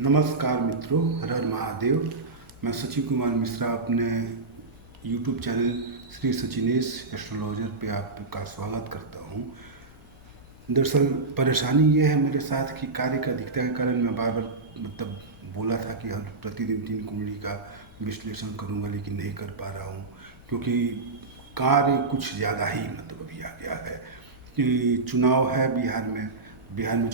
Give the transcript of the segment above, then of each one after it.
नमस्कार मित्रों, हर हर महादेव। मैं सचिव कुमार मिश्रा अपने YouTube channel Shri Sachinesh astrologer पे आपका स्वागत करता हूँ। दरअसल परेशानी ये है मेरे साथ कि कार्य की अधिकता के कारण मैं बार बार बोला था कि हर प्रतिदिन 3 कुंडली का विश्लेषण करूँगा, लेकिन नहीं कर पा रहा हूँ क्योंकि कार्य कुछ ज़्यादा ही अभी आ गया है कि चुनाव है बिहार में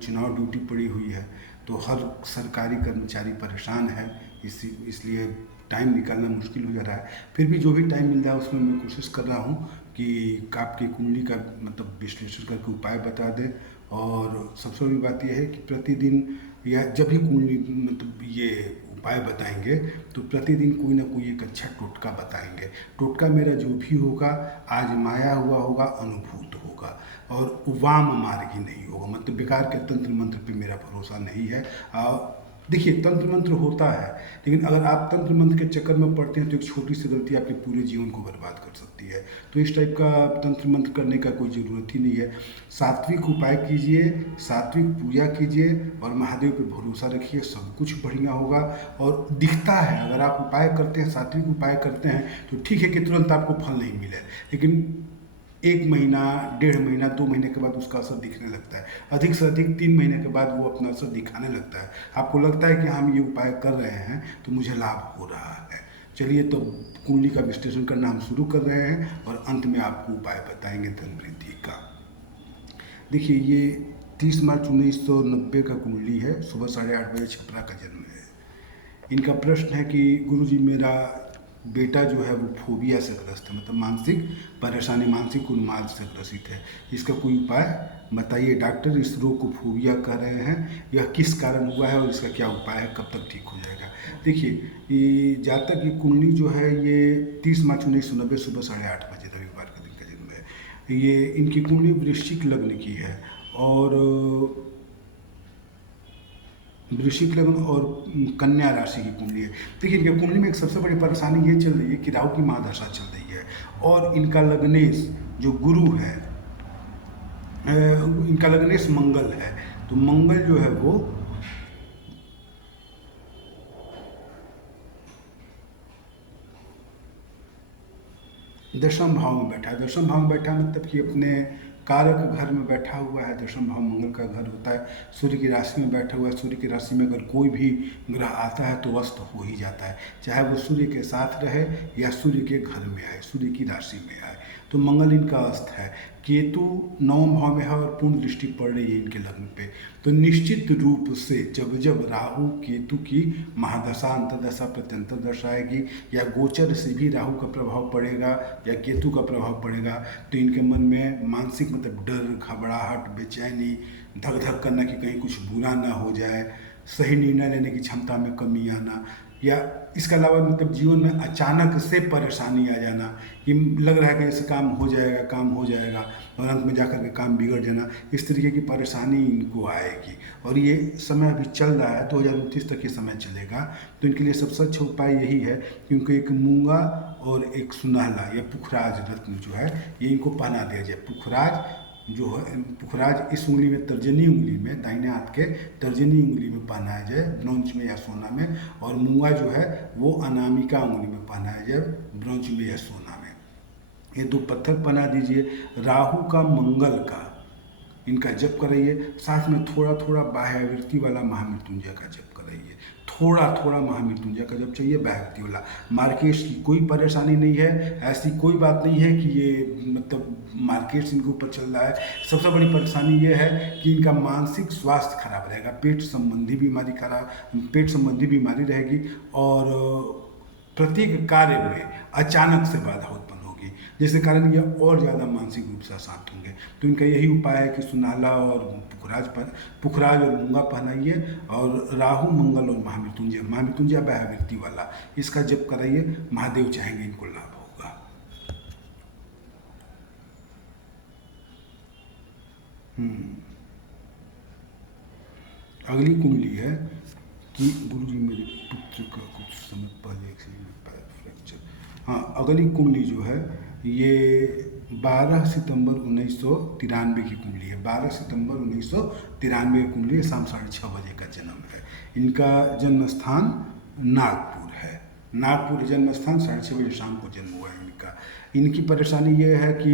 चुनाव ड्यूटी पड़ी हुई है, तो हर सरकारी कर्मचारी परेशान है। इसलिए टाइम निकालना मुश्किल हो जा रहा है। फिर भी जो भी टाइम मिल रहा है उसमें मैं कोशिश कर रहा हूँ कि आपकी कुंडली का विश्लेषण करके उपाय बता दें। और सबसे बड़ी बात यह है कि प्रतिदिन या जब भी कुंडली ये उपाय बताएंगे तो प्रतिदिन कोई ना कोई एक अच्छा टोटका बताएंगे। टोटका मेरा जो भी होगा आजमाया हुआ होगा, अनुभूत होगा और वाम मार्गी नहीं होगा। बेकार के तंत्र मंत्र पे मेरा भरोसा नहीं है। देखिए, तंत्र मंत्र होता है, लेकिन अगर आप तंत्र मंत्र के चक्कर में पड़ते हैं तो एक छोटी सी गलती आपके पूरे जीवन को बर्बाद कर सकती है। तो इस टाइप का तंत्र मंत्र करने का कोई ज़रूरत ही नहीं है। सात्विक उपाय कीजिए, सात्विक पूजा कीजिए और महादेव पे भरोसा रखिए, सब कुछ बढ़िया होगा। और दिखता है, अगर आप उपाय करते हैं, सात्विक उपाय करते हैं तो ठीक है कि तुरंत आपको फल नहीं मिले, लेकिन 1 महीना, 1.5 महीना, 2 महीने के बाद उसका असर दिखने लगता है। अधिक से अधिक 3 महीने के बाद वो अपना असर दिखाने लगता है। आपको लगता है कि हम ये उपाय कर रहे हैं तो मुझे लाभ हो रहा है। चलिए, तो कुंडली का विश्लेषण करना हम शुरू कर रहे हैं और अंत में आपको उपाय बताएंगे धन वृद्धि का। देखिए, ये 30 मार्च 1990 का कुंडली है। सुबह 8:30 बजे छपरा का जन्म है। इनका प्रश्न है कि गुरुजी, मेरा बेटा जो है वो फोबिया से ग्रस्त है, मानसिक परेशानी, मानसिक उन्माद से ग्रसित है। इसका कोई उपाय बताइए डॉक्टर। इस रोग को फोबिया कह रहे हैं, यह किस कारण हुआ है और इसका क्या उपाय है, कब तक ठीक हो जाएगा। देखिए, ये जातक की कुंडली जो है ये 30 मार्च 1990 सुबह 8:30 बजे रविवार के दिन का जन्म है। ये इनकी कुंडली वृश्चिक लग्न की है और वृश्चिक लग्न और कन्या राशि की कुंडली है। देखिए, इनके कुंडली में एक सबसे बड़ी परेशानी ये चल रही है कि राहु की महादशा चल रही है और इनका लग्नेश जो गुरु है, इनका लग्नेश मंगल है। तो मंगल जो है वो दशम भाव में बैठा है। दशम भाव में बैठा मतलब कि अपने कारक घर में बैठा हुआ है। दशम भाव मंगल का घर होता है। सूर्य की राशि में बैठा हुआ है। सूर्य की राशि में अगर कोई भी ग्रह आता है तो अस्त हो ही जाता है, चाहे वो सूर्य के साथ रहे या सूर्य के घर में आए, सूर्य की राशि में आए। तो मंगल इनका अस्त है। केतु 9वें भाव में है और पूर्ण दृष्टि पड़ रही है इनके लग्न पे। तो निश्चित रूप से जब जब राहु केतु की महादशा, अंतर्दशा, प्रत्यंतर दशा आएगी या गोचर से भी राहु का प्रभाव पड़ेगा या केतु का प्रभाव पड़ेगा तो इनके मन में मानसिक डर, घबराहट, बेचैनी, धक धक करना कि कहीं कुछ बुरा ना हो जाए, सही निर्णय लेने की क्षमता में कमी आना, या इसके अलावा जीवन में अचानक से परेशानी आ जाना कि लग रहा है कि जैसे काम हो जाएगा और अंत में जाकर के काम बिगड़ जाना। इस तरीके की परेशानी इनको आएगी और ये समय अभी चल रहा है, 2029 तक ये समय चलेगा। तो इनके लिए सबसे अच्छा उपाय यही है, क्योंकि एक मूंगा और एक सुनहला या पुखराज रत्न जो है ये इनको पहना दिया जाए। पुखराज इस उंगली में, तर्जनी उंगली में, दाहिने हाथ के तर्जनी उंगली में पहनाया जाए, ब्रॉन्ज में या सोना में। और मूंगा जो है वो अनामिका उंगली में पहनाया जाए, ब्रॉन्ज में या सोना में। ये 2 पत्थर पहना दीजिए। राहु का, मंगल का इनका जप कराइए। साथ में थोड़ा थोड़ा बाह्यावृत्ति वाला महामृत्युंजय का जप कराइए। थोड़ा थोड़ा महामृत्युंजय का जप चाहिए, बाह्यावृत्ति वाला। मार्केश की कोई परेशानी नहीं है, ऐसी कोई बात नहीं है कि ये मार्केश इनके ऊपर चल रहा है। सबसे बड़ी परेशानी ये है कि इनका मानसिक स्वास्थ्य खराब रहेगा, पेट संबंधी बीमारी रहेगी और प्रत्येक कार्य में अचानक से बाधा उत्पन्न होगी, जिसके कारण ये और ज़्यादा मानसिक रूप से अशांत होंगे। तो इनका यही उपाय है कि सुनहला और पुखराज और मूंगा पहनाइए और राहु, मंगल और महामृत्युंजय बाह्यावृत्ति वाला इसका जप कराइए। महादेव चाहेंगे इनको लाभ होगा। अगली कुंडली है कि गुरुजी मेरे पुत्र का कुछ समय पहले एक्सीडेंट में पैर फ्रैक्चर। हाँ, अगली कुंडली जो है ये 12 सितंबर 1993 की कुंडली है। 12 सितंबर 1993 की कुंडली है। शाम 6:30 बजे का जन्म है। इनका जन्म स्थान नागपुर है। नागपुर जन्म स्थान, 6:30 बजे शाम को जन्म हुआ है इनका। इनकी परेशानी ये है कि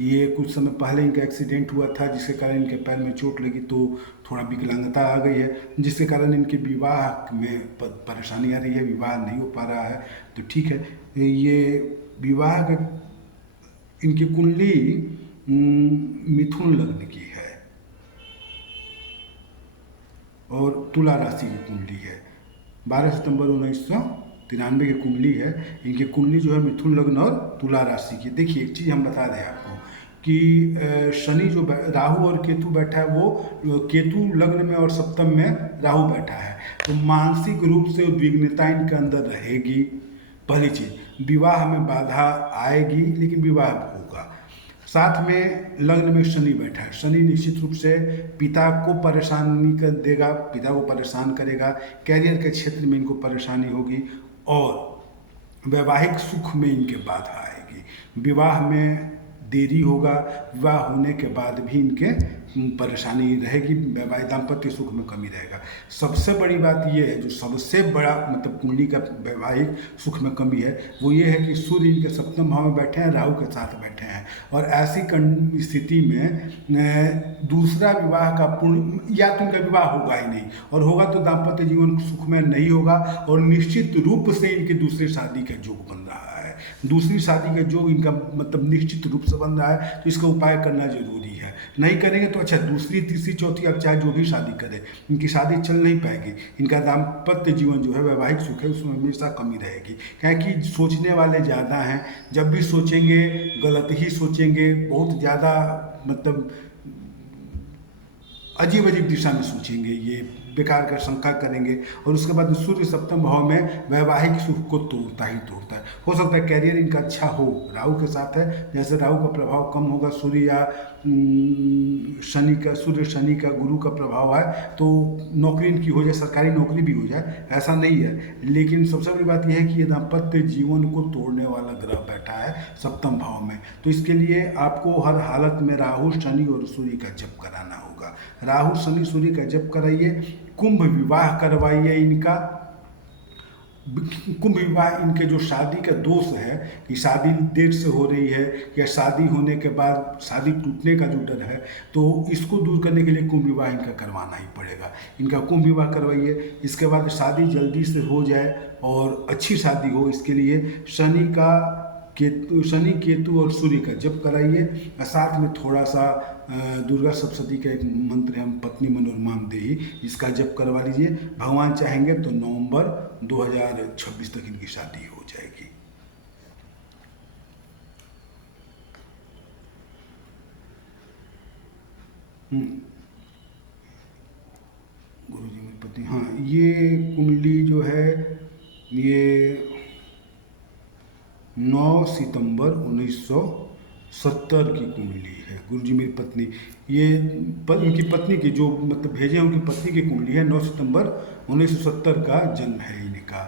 ये कुछ समय पहले इनका एक्सीडेंट हुआ था, जिसके कारण इनके पैर में चोट लगी तो थोड़ा विकलांगता आ गई है, जिसके कारण इनके विवाह में परेशानी आ रही है, विवाह नहीं हो पा रहा है। तो ठीक है, ये विवाह के इनकी कुंडली मिथुन लग्न की है और तुला राशि की कुंडली है। 12 सितंबर 1993 की कुंडली है। इनकी कुंडली जो है मिथुन लग्न और तुला राशि की। देखिए एक चीज़ हम बता दें आपको कि शनि जो राहु और केतु बैठा है, वो केतु लग्न में और सप्तम में राहु बैठा है, तो मानसिक रूप से उद्विग्नता इनके अंदर रहेगी। पहली चीज़, विवाह में बाधा आएगी लेकिन विवाह होगा। साथ में लग्न में शनि बैठा है। शनि निश्चित रूप से पिता को परेशानी कर देगा, पिता को परेशान करेगा, कैरियर के क्षेत्र में इनको परेशानी होगी और वैवाहिक सुख में इनके बाधा आएगी। विवाह में देरी होगा, विवाह होने के बाद भी इनके परेशानी रहेगी, वैवाहिक दाम्पत्य सुख में कमी रहेगा। सबसे बड़ी बात यह है, जो सबसे बड़ा मतलब कुंडली का वैवाहिक सुख में कमी है, वो ये है कि सूर्य इनके सप्तम भाव में बैठे हैं, राहु के साथ बैठे हैं, और ऐसी स्थिति में दूसरा विवाह का पूर्ण, या तो इनका विवाह होगा ही नहीं, और होगा तो दाम्पत्य जीवन सुखमय नहीं होगा, और निश्चित रूप से इनकी दूसरी शादी का योग बन रहा है। दूसरी शादी का योग इनका मतलब निश्चित रूप से बन रहा है, तो इसका उपाय करना जरूरी है। नहीं करेंगे तो अच्छा, दूसरी तीसरी चौथी, अब चाहे जो भी शादी करे, इनकी शादी चल नहीं पाएगी। इनका दाम्पत्य जीवन जो है, वैवाहिक सुख है, उसमें हमेशा कमी रहेगी। क्या कि सोचने वाले ज़्यादा हैं, जब भी सोचेंगे गलत ही सोचेंगे, बहुत ज़्यादा मतलब अजीब अजीब दिशा में सोचेंगे, ये बेकार का शंका करेंगे, और उसके बाद सूर्य सप्तम भाव में वैवाहिक सुख को तोड़ता ही तोड़ता है। हो सकता है कैरियर इनका अच्छा हो, राहु के साथ है, जैसे राहु का प्रभाव कम होगा, सूर्य या शनि का, सूर्य शनि का गुरु का प्रभाव है, तो नौकरी इनकी हो जाए, सरकारी नौकरी भी हो जाए, ऐसा नहीं है। लेकिन सबसे बड़ी बात यह है कि ये दाम्पत्य जीवन को तोड़ने वाला ग्रह बैठा है सप्तम भाव में, तो इसके लिए आपको हर हालत में राहु, शनि और सूर्य का जप कराना होगा। राहु, शनि, सूर्य का जप कराइए। कुंभ विवाह करवाइए इनका। कुंभ विवाह, इनके जो शादी का दोष है कि शादी देर से हो रही है या शादी होने के बाद शादी टूटने का जो डर है, तो इसको दूर करने के लिए कुंभ विवाह इनका करवाना ही पड़ेगा। इनका कुंभ विवाह करवाइए। इसके बाद शादी जल्दी से हो जाए और अच्छी शादी हो, इसके लिए शनि, केतु और सूर्य का जप कराइए। साथ में थोड़ा सा दुर्गा सप्तशती का एक मंत्र है, पत्नी मनोरमाम देही, इसका जप करवा लीजिए। भगवान चाहेंगे तो नवंबर 2026 तक इनकी शादी हो जाएगी। गुरुजी मेरी पत्नी, हाँ, ये कुंडली जो है ये 9 सितंबर 1970 की कुंडली है। गुरुजी मेरी पत्नी, ये इनकी पत्नी की जो मतलब भेजे हैं, उनकी पत्नी की कुंडली है। 9 सितंबर 1970 का जन्म है इनका,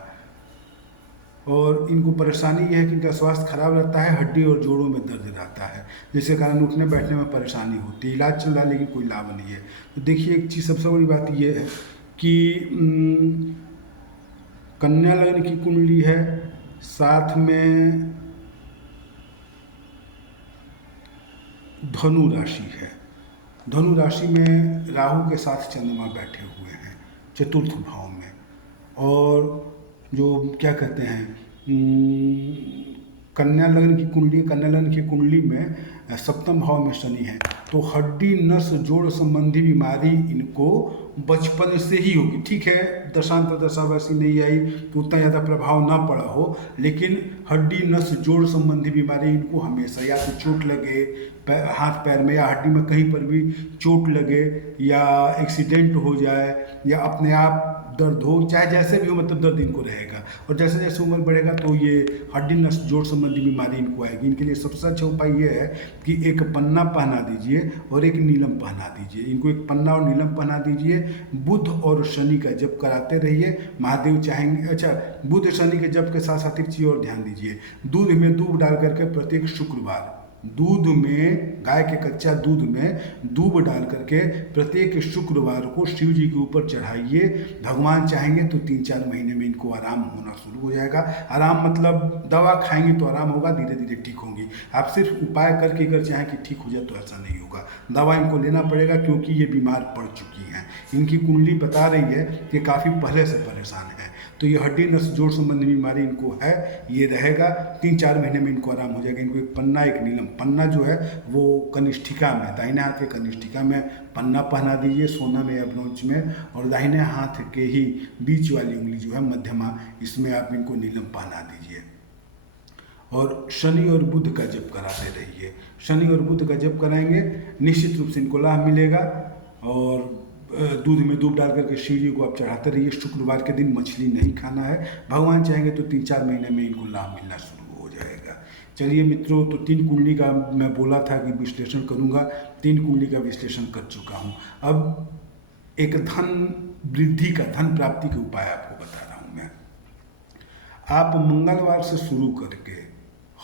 और इनको परेशानी यह है कि इनका स्वास्थ्य खराब रहता है, हड्डी और जोड़ों में दर्द रहता है, जिसके कारण उठने बैठने में परेशानी होती है। इलाज चल रहा है लेकिन कोई लाभ नहीं है। तो देखिए एक चीज़, सबसे बड़ी बात यह है कि कन्या लग्न की कुंडली है, साथ में धनु राशि है। धनु राशि में राहु के साथ चंद्रमा बैठे हुए हैं चतुर्थ भाव में, और जो क्या कहते हैं कन्या लग्न की कुंडली, कन्या लग्न की कुंडली में सप्तम भाव में शनि है, तो हड्डी नस जोड़ संबंधी बीमारी इनको बचपन से ही होगी। ठीक है, दशांतर दशा वैसी नहीं आई तो उतना ज़्यादा प्रभाव ना पड़ा हो, लेकिन हड्डी नस जोड़ संबंधी बीमारी इनको हमेशा, या तो चोट लगे हाथ पैर में या हड्डी में कहीं पर भी चोट लगे, या एक्सीडेंट हो जाए, या अपने आप दर्द हो, चाहे जैसे भी हो, मतलब दर्द इनको रहेगा। और जैसे जैसे उम्र बढ़ेगा तो ये हड्डी नस जोड़ संबंधी बीमारी इनको आएगी। इनके लिए सबसे अच्छा उपाय ये है कि एक पन्ना पहना दीजिए और एक नीलम पहना दीजिए। इनको एक पन्ना और नीलम पहना दीजिए बुध और शनि का जप कराते रहिए, महादेव चाहेंगे। अच्छा, बुध शनि के जप के साथ साथ एक चीज़ और ध्यान दीजिए, दूध में दूब डाल करके प्रत्येक शुक्रवार दूध में, गाय के कच्चा दूध में दूब डाल करके प्रत्येक शुक्रवार को शिव जी के ऊपर चढ़ाइए। भगवान चाहेंगे तो 3-4 महीने में इनको आराम होना शुरू हो जाएगा। आराम मतलब दवा खाएंगे तो आराम होगा, धीरे धीरे ठीक होंगी। आप सिर्फ उपाय करके अगर चाहें कि ठीक हो जाए तो ऐसा नहीं होगा, दवा इनको लेना पड़ेगा, क्योंकि ये बीमार पड़ चुकी हैं। इनकी कुंडली बता रही है कि काफ़ी पहले से परेशान है, तो ये हड्डी नस जोड़ संबंधी बीमारी इनको है। ये रहेगा 3-4 महीने में इनको आराम हो जाएगा। इनको एक पन्ना, एक नीलम पन्ना जो है वो कनिष्ठिका में, दाहिने हाथ के कनिष्ठिका में पन्ना पहना दीजिए, सोना में या ब्रोंज में, और दाहिने हाथ के ही बीच वाली उंगली जो है मध्यमा, इसमें आप इनको नीलम पहना दीजिए। और शनि और बुध का जप कराते रहिए। शनि और बुध का जप कराएंगे, निश्चित रूप से इनको लाभ मिलेगा। और दूध में दूध डाल करके शिव जी को आप चढ़ाते रहिए। शुक्रवार के दिन मछली नहीं खाना है। भगवान चाहेंगे तो 3-4 महीने में इनको लाभ मिलना शुरू हो जाएगा। चलिए मित्रों, तो 3 कुंडली का मैं बोला था कि विश्लेषण करूंगा, 3 कुंडली का विश्लेषण कर चुका हूं। अब एक धन वृद्धि का, धन प्राप्ति के उपाय आपको बता रहा हूं मैं। आप मंगलवार से शुरू करके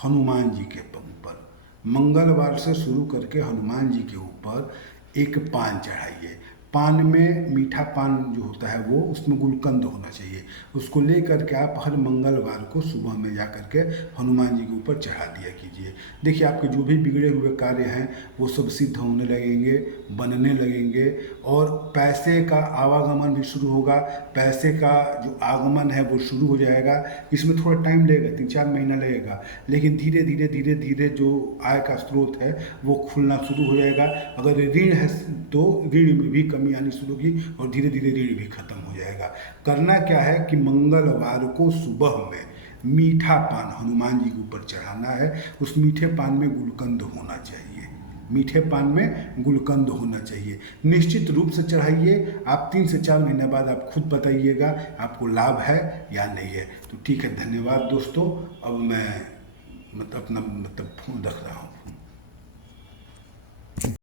हनुमान जी के ऊपर, मंगलवार से शुरू करके हनुमान जी के ऊपर एक पान चढ़ाइए। पान में मीठा पान जो होता है वो, उसमें गुलकंद होना चाहिए। उसको ले करके आप हर मंगलवार को सुबह में जा करके हनुमान जी के ऊपर चढ़ा दिया कीजिए। देखिए, आपके जो भी बिगड़े हुए कार्य हैं वो सब सिद्ध होने लगेंगे, बनने लगेंगे, और पैसे का आवागमन भी शुरू होगा। पैसे का जो आगमन है वो शुरू हो जाएगा। इसमें थोड़ा टाइम लगेगा, 3-4 महीना लगेगा, लेकिन धीरे धीरे धीरे धीरे जो आय का स्रोत है वो खुलना शुरू हो जाएगा। अगर ऋण है तो ऋण में भी कमी आनी शुरू होगी, और धीरे धीरे ऋण भी खत्म हो जाएगा। करना क्या है कि मंगलवार को सुबह में मीठा पान हनुमान जी के ऊपर चढ़ाना है। उस मीठे पान में गुलकंद होना चाहिए, मीठे पान में गुलकंद होना चाहिए। निश्चित रूप से चढ़ाइए। आप 3 से 4 महीने बाद आप खुद बताइएगा आपको लाभ है या नहीं है। तो ठीक है, धन्यवाद दोस्तों। अब मैं अपना फोन रख रहा हूँ।